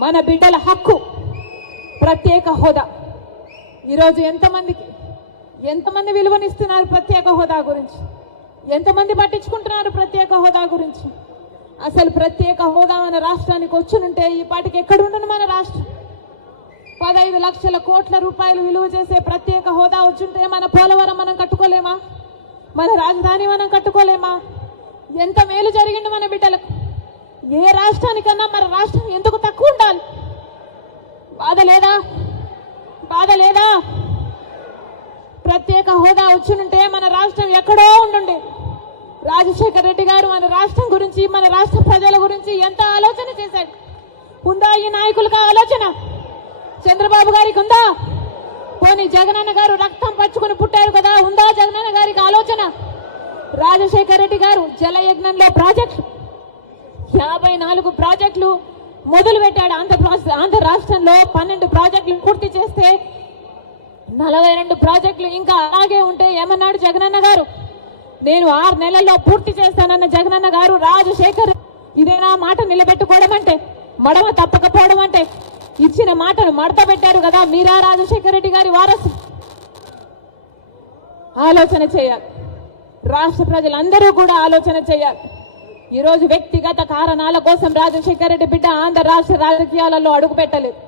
మన బిడ్డల హక్కు ప్రత్యేక హోదా. ఈరోజు ఎంతమంది విలువనిస్తున్నారు ప్రత్యేక హోదా గురించి? ఎంతమంది పట్టించుకుంటున్నారు ప్రత్యేక హోదా గురించి? అసలు ప్రత్యేక హోదా మన రాష్ట్రానికి వచ్చునుంటే ఈ పాటికి ఎక్కడుండును మన రాష్ట్రం? 15 లక్షల కోట్ల రూపాయలు విలువ చేసే ప్రత్యేక హోదా వచ్చుంటే మన పోలవరం మనం కట్టుకోలేమా? మన రాజధాని మనం కట్టుకోలేమా? ఎంత మేలు జరిగింది మన బిడ్డలకు. ఏ రాష్ట్రానికన్నా మన రాష్ట్రం ఎందుకు తక్కువ ఉండాలి? బాధ లేదా? ప్రత్యేక హోదా వచ్చునుంటే మన రాష్ట్రం ఎక్కడో ఉండుండే. రాజశేఖర రెడ్డి గారు మన రాష్ట్రం గురించి, మన రాష్ట్ర ప్రజల గురించి ఎంత ఆలోచన చేశాడు. ఉందా ఈ నాయకులకు ఆలోచన? చంద్రబాబు గారికి ఉందా? పోనీ జగనన్న గారు రక్తం పచ్చుకుని పుట్టారు కదా, ఉందా జగనన్న గారికి ఆలోచన? రాజశేఖర రెడ్డి గారు జలయజ్ఞంలో ప్రాజెక్టులు 54 ప్రాజెక్టులు మొదలు పెట్టాడు. ఆంధ్ర రాష్ట్రంలో 12 ప్రాజెక్టులు పూర్తి చేస్తే 42 ప్రాజెక్టులు ఇంకా అలాగే ఉంటే ఏమన్నాడు జగనన్న గారు? నేను 6 నెలల్లో పూర్తి చేస్తానన్న జగనన్న గారు రాజశేఖర్ ఇదేనా మాట నిలబెట్టుకోవడం అంటే? మడమ తప్పకపోవడం అంటే? ఇచ్చిన మాటను మడత పెట్టారు కదా. మీరా రాజశేఖర రెడ్డి గారి వారసు? ఆలోచన చేయాలి. రాష్ట్ర ప్రజలందరూ కూడా ఆలోచన చేయాలి. ఈరోజు వ్యక్తిగత కారణాల కోసం రాజశేఖర రెడ్డి బిడ్డ ఆంధ్ర రాష్ట్ర రాజకీయాలలో అడుగు పెట్టలేదు.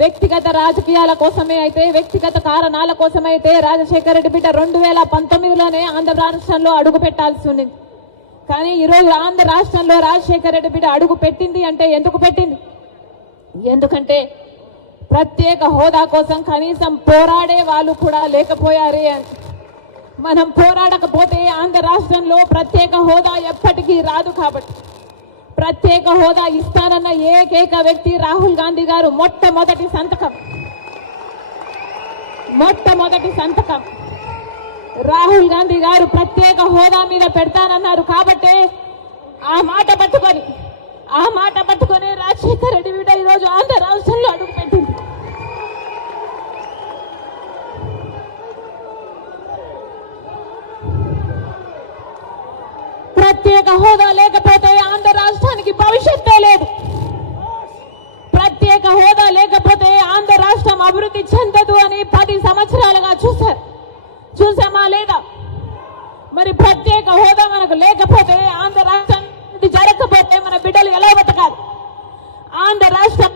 వ్యక్తిగత రాజకీయాల కోసమే అయితే, వ్యక్తిగత కారణాల కోసమైతే రాజశేఖర రెడ్డి బిడ్డ 2019లోనే ఆంధ్ర రాష్ట్రంలో అడుగు పెట్టాల్సి ఉంది. కానీ ఈరోజు ఆంధ్ర రాష్ట్రంలో రాజశేఖర రెడ్డి బిడ్డ అడుగు పెట్టింది అంటే ఎందుకు పెట్టింది? ఎందుకంటే ప్రత్యేక హోదా కోసం కనీసం పోరాడే వాళ్ళు కూడా లేకపోయారే అని. మనం పోరాడకపోతే ఆంధ్ర రాష్ట్రంలో ప్రత్యేక హోదా ఎప్పటికీ రాదు. కాబట్టి ప్రత్యేక హోదా ఇస్తానన్న ఏకైక వ్యక్తి రాహుల్ గాంధీ గారు. మొట్టమొదటి సంతకం రాహుల్ గాంధీ గారు ప్రత్యేక హోదా మీద పెడతానన్నారు. కాబట్టే ఆ మాట పట్టుకొని రాజశేఖర రెడ్డి బిడ్డ ఈరోజు ఆంధ్ర రాష్ట్రంలో అడుగుపెట్టింది. ప్రత్యేక హోదా లేకపోతే ఆంధ్ర రాష్ట్రానికి భవిష్యత్తే లేదు. ప్రత్యేక హోదా లేకపోతే ఆంధ్ర రాష్ట్రం అభివృద్ధి చెందదు అని 10 సంవత్సరాలుగా చూసామా లేదా? మరి ప్రత్యేక హోదా మనకు లేకపోతే, ఆంధ్ర రాష్ట్రం జరగకపోతే మన బిడ్డలు ఎలా బతకాలి? ఆంధ్ర రాష్ట్రం